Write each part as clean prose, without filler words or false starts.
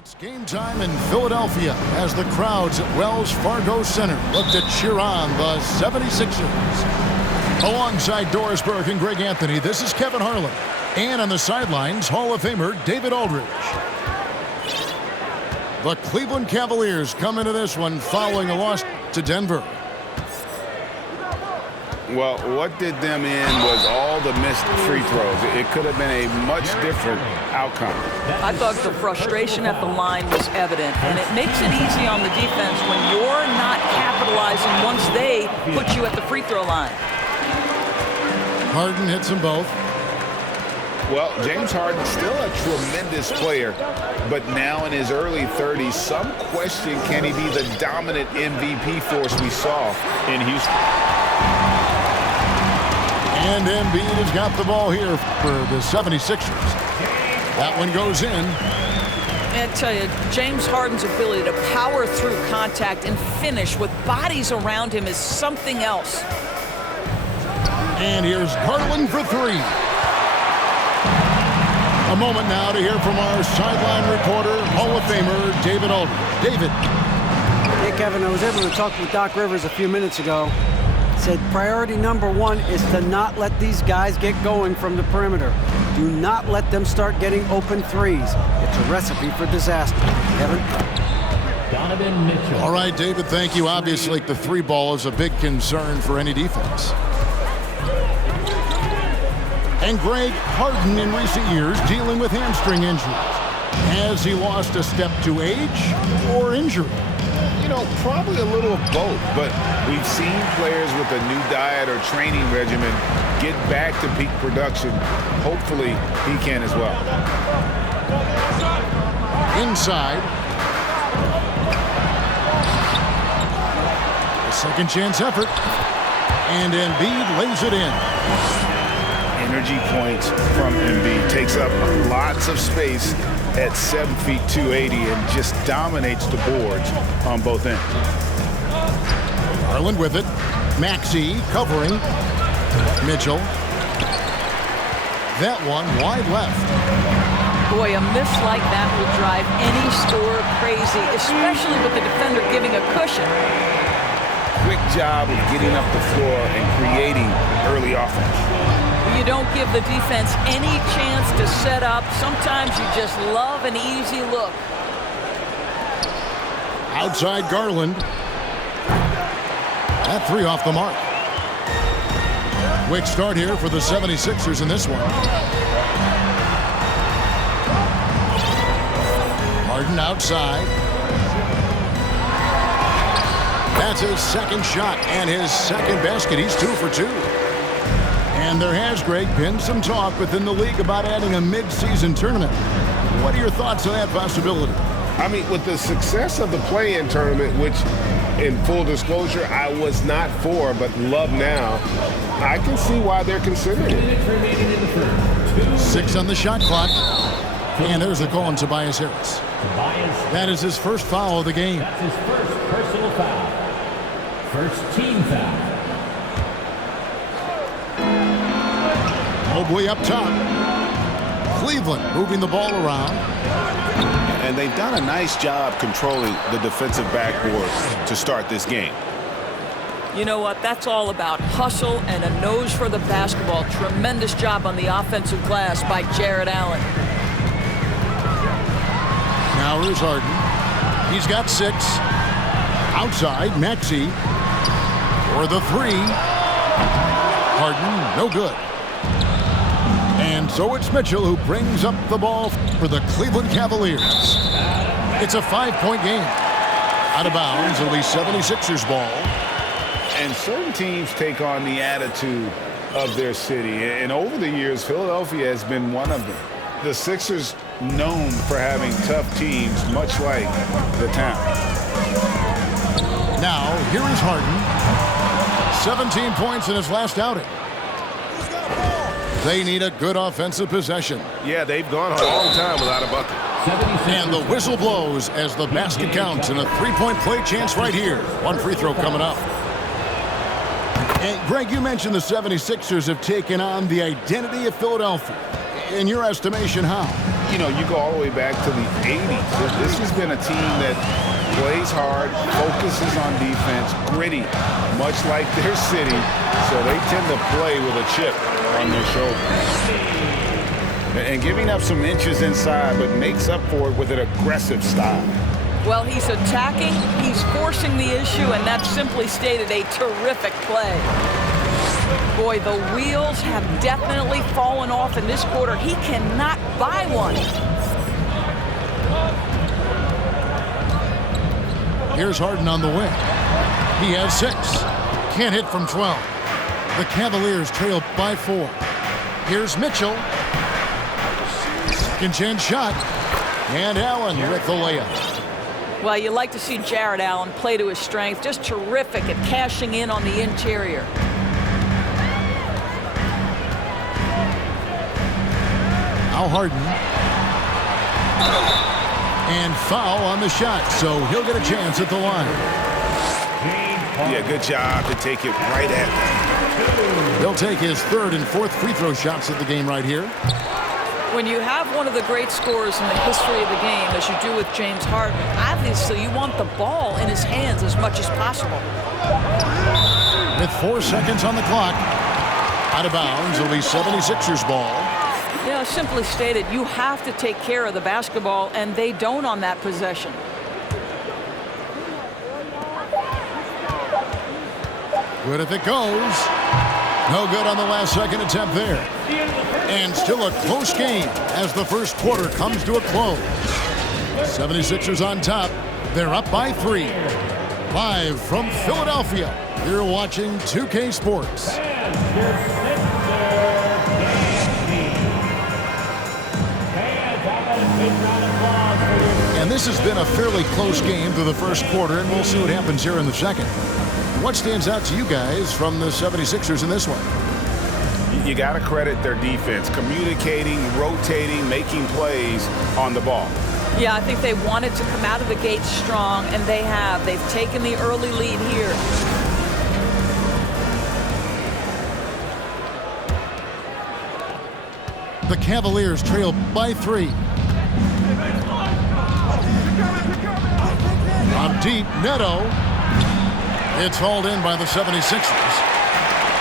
It's game time in Philadelphia as the crowds at Wells Fargo Center look to cheer on the 76ers. Alongside Doris Burke and Greg Anthony, this is Kevin Harlan. And on the sidelines, Hall of Famer David Aldridge. The Cleveland Cavaliers come into this one following a loss to Denver. Well, what did them in was all the missed free throws. It could have been a much different outcome. I thought the frustration at the line was evident, and it makes it easy on the defense when you're not capitalizing once they put you at the free throw line. Harden hits them both. Well, James Harden still a tremendous player, but now in his early 30s, some question, can he be the dominant MVP force we saw in Houston? And Embiid has got the ball here for the 76ers. That one goes in. I tell you, James Harden's ability to power through contact and finish with bodies around him is something else. And here's Garland for three. A moment now to hear from our sideline reporter, Hall of Famer David Aldridge. David. Hey, Kevin, I was able to talk with Doc Rivers a few minutes ago. Said priority number one is to not let these guys get going from the perimeter. Do not let them start getting open threes. It's a recipe for disaster. Kevin? Donovan Mitchell. All right, David, thank you. Obviously, the three ball is a big concern for any defense. And Greg, Harden in recent years dealing with hamstring injuries. Has he lost a step to age or injury? You know, probably a little of both, but we've seen players with a new diet or training regimen get back to peak production. Hopefully, he can as well. Inside. A second chance effort. And Embiid lays it in. Energy points from Embiid. Takes up lots of space at 7 feet 280 and just dominates the boards on both ends. Garland with it. Maxey covering. Mitchell. That one wide left. Boy, a miss like that will drive any scorer crazy, especially with the defender giving a cushion. Quick job of getting up the floor and creating early offense. You don't give the defense any chance to set up. Sometimes you just love an easy look. Outside Garland. That three off the mark. Quick start here for the 76ers in this one. Harden outside. That's his second shot and his second basket. He's 2 for 2. And there has, Greg, been some talk within the league about adding a mid-season tournament. What are your thoughts on that possibility? I mean, with the success of the play-in tournament, which, in full disclosure, I was not for, but love now, I can see why they're considering it. 6 on the shot clock. And there's a call on Tobias Harris. That is his first foul of the game. That's his first personal foul. First team foul. Mobley up top. Cleveland moving the ball around. And they've done a nice job controlling the defensive backboard to start this game. You know what? That's all about hustle and a nose for the basketball. Tremendous job on the offensive glass by Jared Allen. Now here's Harden. He's got 6. Outside, Maxey. For the 3. Harden, no good. And so it's Mitchell who brings up the ball for the Cleveland Cavaliers. It's a 5-point game. Out of bounds, it'll be 76ers ball. And certain teams take on the attitude of their city. And over the years, Philadelphia has been one of them. The Sixers known for having tough teams, much like the town. Now, here is Harden. 17 points in his last outing. They need a good offensive possession. Yeah, they've gone a long time without a bucket. And the whistle blows as the basket counts and a 3-point play chance right here. One free throw coming up. And Greg, you mentioned the 76ers have taken on the identity of Philadelphia. In your estimation, how? you know, you go all the way back to the 80s. This has been a team that plays hard, focuses on defense, gritty, much like their city. So they tend to play with a chip on their shoulder. And giving up some inches inside, but makes up for it with an aggressive style. Well, he's attacking, he's forcing the issue, and that's simply stated a terrific play. Boy, the wheels have definitely fallen off in this quarter. He cannot buy one. Here's Harden on the wing. He has 6. Can't hit from 12. The Cavaliers trail by 4. Here's Mitchell. Second chance shot. And Allen with the layup. Well, you like to see Jared Allen play to his strength. Just terrific at cashing in on the interior. Now Harden. And foul on the shot, so he'll get a chance at the line. Yeah, good job to take it right at him. He'll take his 3rd and 4th free throw shots of the game right here. When you have one of the great scorers in the history of the game, as you do with James Harden, obviously you want the ball in his hands as much as possible. With 4 seconds on the clock, out of bounds, it'll be 76ers ball. You know, simply stated, you have to take care of the basketball, and they don't on that possession. Good if it goes. No good on the last second attempt there. And still a close game as the first quarter comes to a close. 76ers on top. They're up by 3. Live from Philadelphia, you're watching 2K Sports. And this has been a fairly close game through the first quarter, and we'll see what happens here in the second. What stands out to you guys from the 76ers in this one? You got to credit their defense, communicating, rotating, making plays on the ball. Yeah, I think they wanted to come out of the gate strong, and they have. They've taken the early lead here. The Cavaliers trail by 3. On deep, Neto. It's hauled in by the 76ers.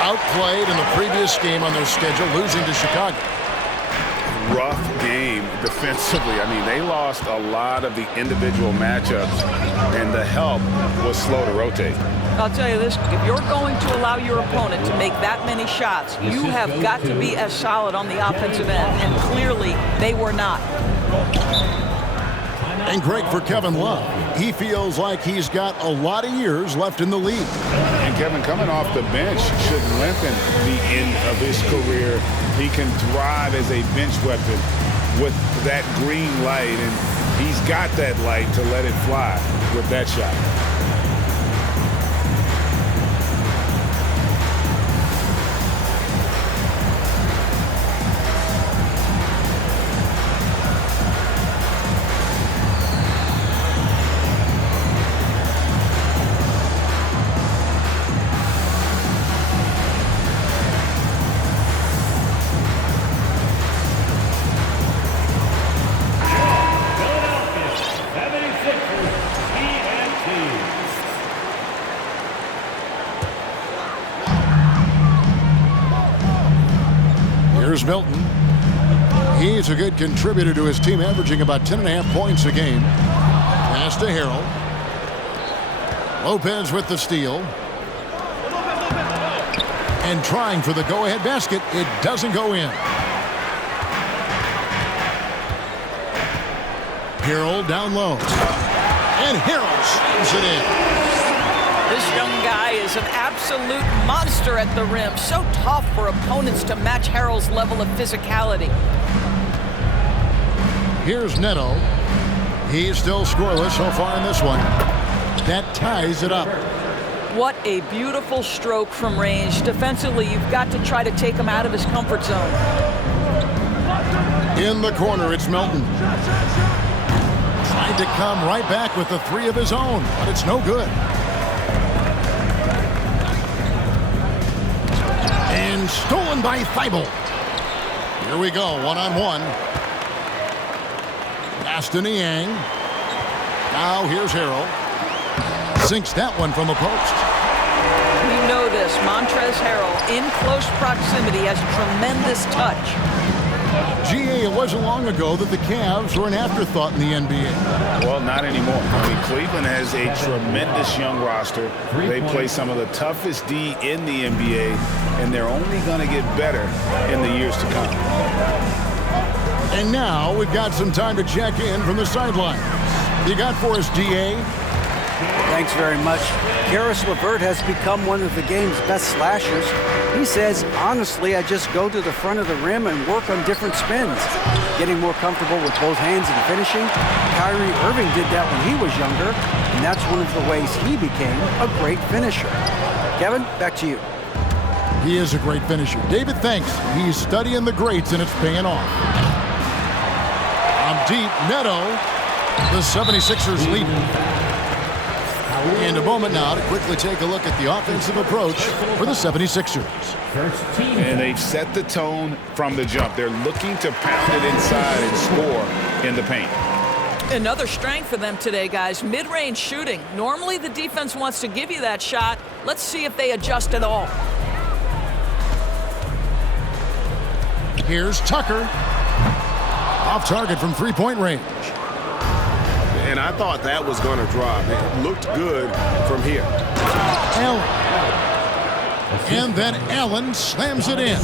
Outplayed in the previous game on their schedule, losing to Chicago. Rough game defensively. I mean, they lost a lot of the individual matchups, and the help was slow to rotate. I'll tell you this, if you're going to allow your opponent to make that many shots, you have got to be as solid on the offensive end, and clearly they were not. And great for Kevin Love. He feels like he's got a lot of years left in the league. And Kevin, coming off the bench, should lengthen the end of his career. He can thrive as a bench weapon with that green light, and he's got that light to let it fly with that shot. Here's Milton. He's a good contributor to his team, averaging about 10.5 points a game. Pass to Harrell. Lopez with the steal. And trying for the go-ahead basket. It doesn't go in. Harrell down low. And Harrell slams it in. This young guy is an absolute monster at the rim. So tough for opponents to match Harrell's level of physicality. Here's Neto. He's still scoreless so far in this one. That ties it up. What a beautiful stroke from range. Defensively, you've got to try to take him out of his comfort zone. In the corner, it's Milton. Tried to come right back with the 3 of his own, but it's no good. And stolen by Thibault. Here we go, one-on-one. Pass to Niang. Now here's Harrell. Sinks that one from the post. We know this. Montrezl Harrell, in close proximity, has tremendous touch. GA, it wasn't long ago that the Cavs were an afterthought in the NBA. Well, not anymore. I mean, Cleveland has a tremendous young roster. They play some of the toughest D in the NBA, and they're only going to get better in the years to come. And now we've got some time to check in from the sidelines. You got for us, GA? Thanks very much. Karis LeVert has become one of the game's best slashers. He says, honestly, I just go to the front of the rim and work on different spins. Getting more comfortable with both hands and finishing. Kyrie Irving did that when he was younger, and that's one of the ways he became a great finisher. Kevin, back to you. He is a great finisher. David, thanks. He's studying the greats, and it's paying off. On deep, Neto. The 76ers lead. And a moment now to quickly take a look at the offensive approach for the 76ers. And they've set the tone from the jump. They're looking to pound it inside and score in the paint. Another strength for them today, guys. Mid-range shooting. Normally the defense wants to give you that shot. Let's see if they adjust at all. Here's Tucker. Off target from three-point range. And I thought that was going to drop. It looked good from here. Allen. And then Allen slams it in.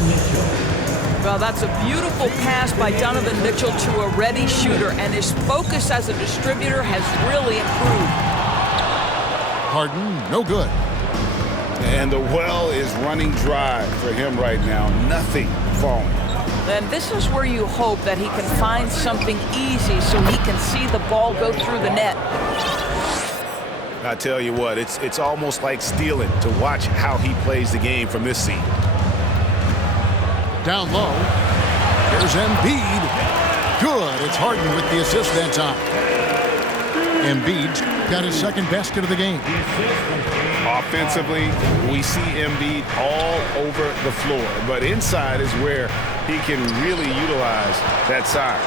Well, that's a beautiful pass by Donovan Mitchell to a ready shooter, and his focus as a distributor has really improved. Harden, no good. And the well is running dry for him right now. Nothing falling. And this is where you hope that he can find something easy so he can see the ball go through the net. I tell you what, it's almost like stealing to watch how he plays the game from this seat. Down low. Here's Embiid. Good. It's Harden with the assist that time. Embiid's got his second basket of the game. Offensively, we see Embiid all over the floor, but inside is where he can really utilize that size.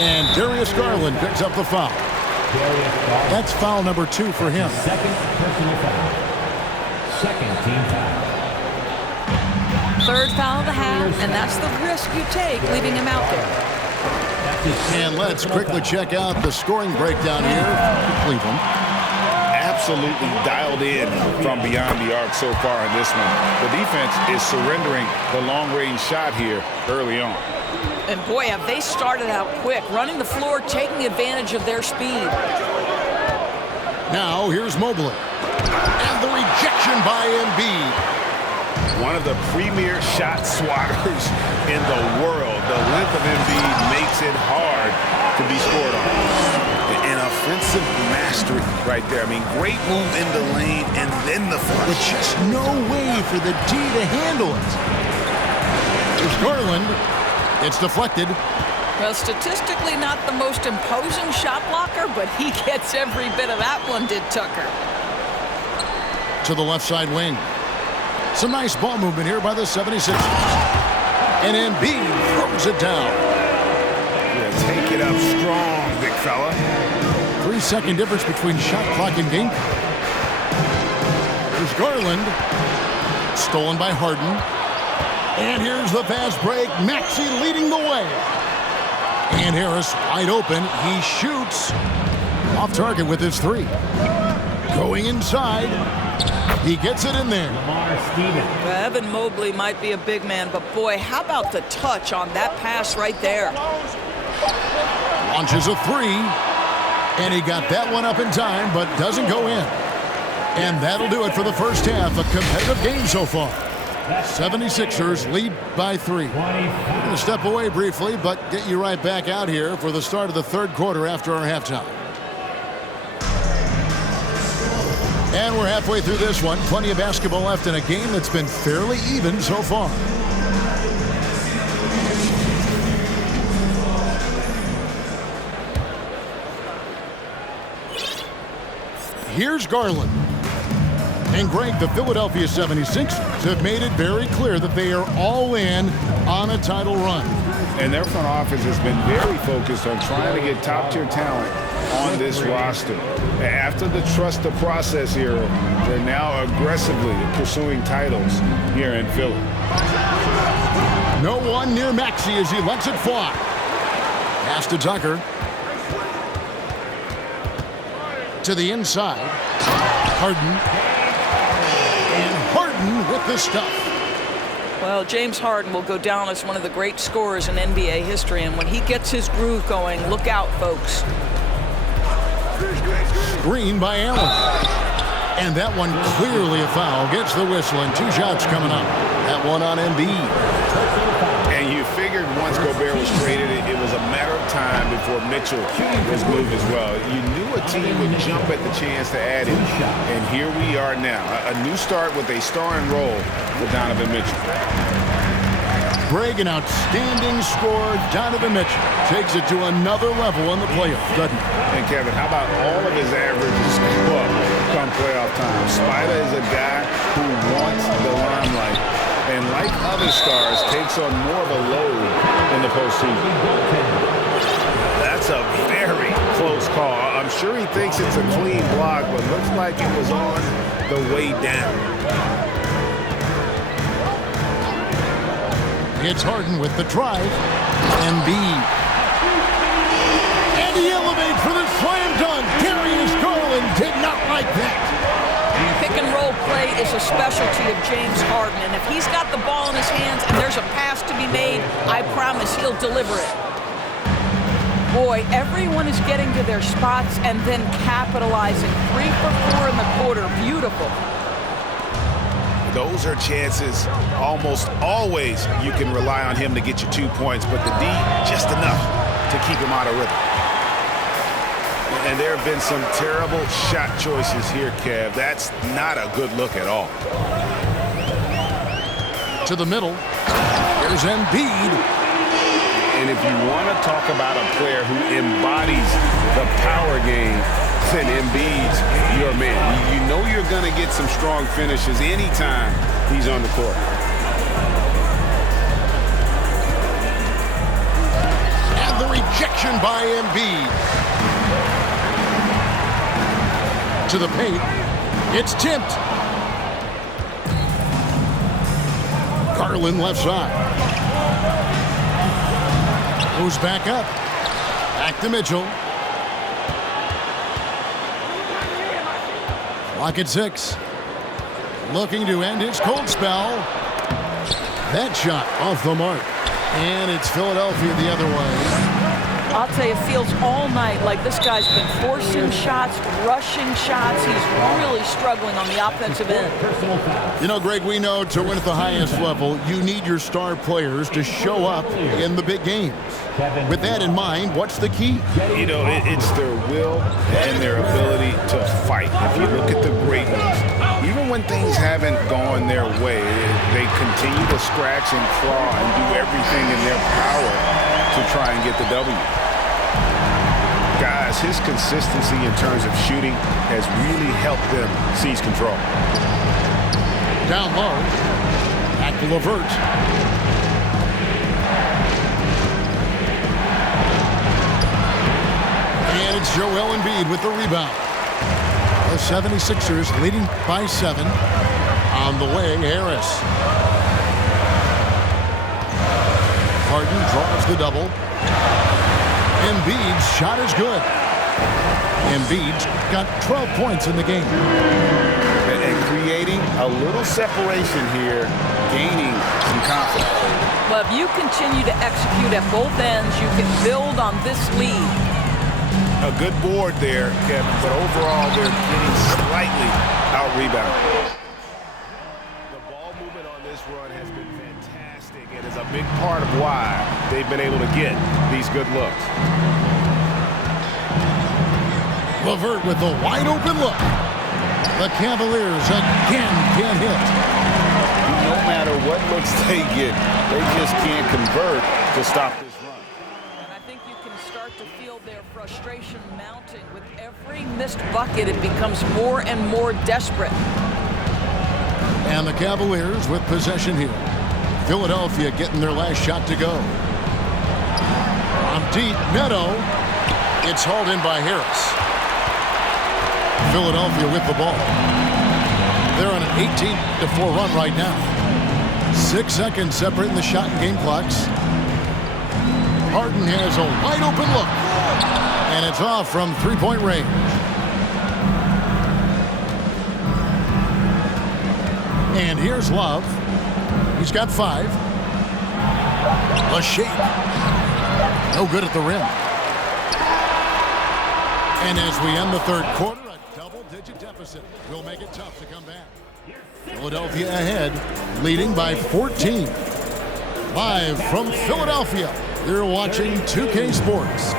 And Darius Garland picks up the foul. That's foul number 2 for him. Second personal foul. Second team foul. Third foul of the half, and that's the risk you take leaving him out there. And let's quickly check out the scoring breakdown here for Cleveland. Absolutely dialed in from beyond the arc so far in this one. The defense is surrendering the long-range shot here early on. And boy, have they started out quick, running the floor, taking advantage of their speed. Now here's Mobley. And the rejection by Embiid. One of the premier shot swatters in the world. The length of Embiid makes it hard to be scored on. An offensive mastery right there. I mean, great move in the lane and then the flush. But just no way for the D to handle it. There's Garland. It's deflected. Well, statistically not the most imposing shot blocker, but he gets every bit of that one, did Tucker. To the left side wing. Some nice ball movement here by the 76ers. And Embiid throws it down. Yeah, take it up strong, big fella. 3-second difference between shot clock and game. There's Garland. Stolen by Harden. And here's the fast break. Maxey leading the way. And Harris wide open. He shoots. Off target with his 3. Going inside. He gets it in there. Well, Evan Mobley might be a big man, but boy, how about the touch on that pass right there? Launches a 3. And he got that one up in time, but doesn't go in. And that'll do it for the first half. A competitive game so far. 76ers lead by 3. We're going to step away briefly, but get you right back out here for the start of the third quarter after our halftime. And we're halfway through this one. Plenty of basketball left in a game that's been fairly even so far. Here's Garland. And Greg, the Philadelphia 76ers have made it very clear that they are all in on a title run. And their front office has been very focused on trying to get top-tier talent on this roster. After the trust the process era, they're now aggressively pursuing titles here in Philly. No one near Maxey as he lets it fly. Pass to Tucker. To the inside. Harden. And Harden with the stuff. Well, James Harden will go down as one of the great scorers in NBA history, and when he gets his groove going, look out, folks. Screen by Allen. And that one clearly a foul. Gets the whistle, and 2 shots coming up. That one on Embiid. And you figured once Gobert was traded, it was a matter of time before Mitchell was moved as well. You knew a team would jump at the chance to add him. And here we are now. A new start with a starring role for Donovan Mitchell. Greg, an outstanding scorer. Donovan Mitchell takes it to another level in the playoffs, doesn't he? And Kevin, how about all of his averages come playoff time? Spider is a guy who wants the limelight, and like other stars, takes on more of a load in the postseason. That's a very close call. I'm sure he thinks it's a clean block, but looks like it was on the way down. It's Harden with the drive. Embiid. And he elevates for the slam dunk. Darius Garland did not like that. Pick and roll play is a specialty of James Harden, and if he's got the ball in his hands and there's a pass to be made, I promise he'll deliver it. Boy, everyone is getting to their spots and then capitalizing. 3 for 4 in the quarter. Beautiful. Those are chances almost always you can rely on him to get you 2 points, but the D, just enough to keep him out of rhythm. And there have been some terrible shot choices here, Kev. That's not a good look at all. To the middle. Here's Embiid. And if you want to talk about a player who embodies the power game, then Embiid's your man. You know you're going to get some strong finishes anytime he's on the court. And the rejection by Embiid. To the paint. It's tipped. Garland left side. Goes back up. Back to Mitchell. Clock at 6. Looking to end his cold spell. That shot off the mark. And it's Philadelphia the other way. I'll tell you, it feels all night like this guy's been forcing shots, rushing shots. He's really struggling on the offensive end. You know, Greg, we know to win at the highest level, you need your star players to show up in the big games. With that in mind, what's the key? You know, it's their will and their ability to fight. If you look at the great ones, even when things haven't gone their way, they continue to scratch and claw and do everything in their power to try and get the W. Guys, his consistency in terms of shooting has really helped them seize control. Down low. Back to LeVert. And it's Joel Embiid with the rebound. The 76ers leading by 7. On the way, Harris. Harden draws the double. Embiid's shot is good. Embiid's got 12 points in the game. And creating a little separation here, gaining some confidence. Well, if you continue to execute at both ends, you can build on this lead. A good board there, Kevin, but overall they're getting slightly out-rebounded. The ball movement on this run has been fantastic and is a big part of why they've been able to get these good looks. LeVert with a wide-open look. The Cavaliers again can't hit. No matter what looks they get, they just can't convert to stop this run. And I think you can start to feel their frustration mounting. With every missed bucket, it becomes more and more desperate. And the Cavaliers with possession here. Philadelphia getting their last shot to go. From deep, Neto. It's hauled in by Harris. Philadelphia with the ball. They're on an 18-4 run right now. 6 seconds separating the shot and game clocks. Harden has a wide open look. And it's off from three-point range. And here's Love. He's got 5. A shake. No good at the rim. And as we end the third quarter, a double-digit deficit will make it tough to come back. Philadelphia ahead, leading by 14. Live from Philadelphia, you're watching 2K Sports.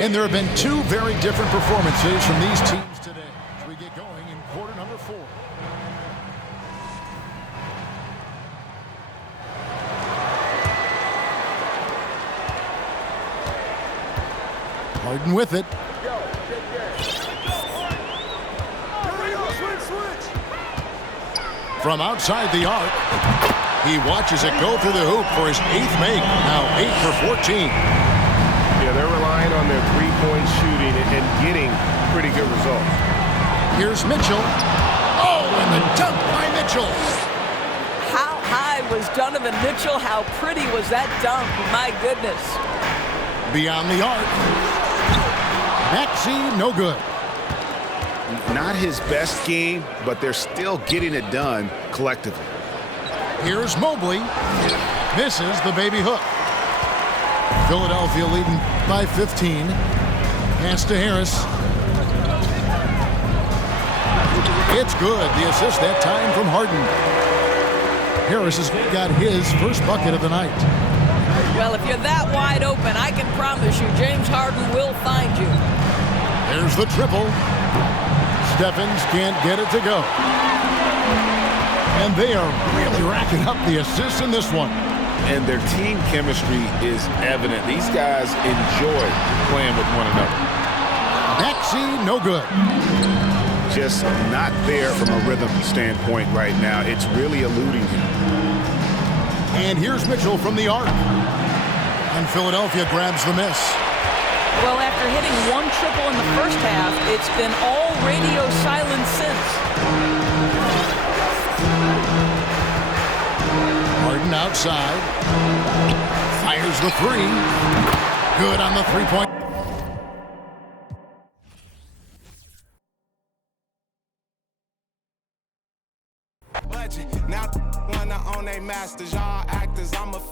And there have been 2 very different performances from these teams today as we get going in quarter number 4. Harden with it. From outside the arc, he watches it go through the hoop for his 8th make. Now 8 for 14. Yeah, they're relying on their three-point shooting and getting pretty good results. Here's Mitchell. Oh, and the dunk by Mitchell. How high was Donovan Mitchell? How pretty was that dunk? My goodness. Beyond the arc. Maxey, no good. Not his best game, but they're still getting it done collectively. Here's Mobley. Misses the baby hook. Philadelphia leading by 15. Pass to Harris. It's good. The assist that time from Harden. Harris has got his first bucket of the night. Well, if you're that wide open, I can promise you James Harden will find you. There's the triple. Stephens can't get it to go. And they are really racking up the assists in this one. And their team chemistry is evident. These guys enjoy playing with one another. Maxey, no good. Just not there from a rhythm standpoint right now. It's really eluding him. And here's Mitchell from the arc. And Philadelphia grabs the miss. Well, after hitting 1 triple in the first half, it's been all radio silence since. Harden outside. Fires the 3. Good on the 3-point. Now wanna own they masters, y'all actors.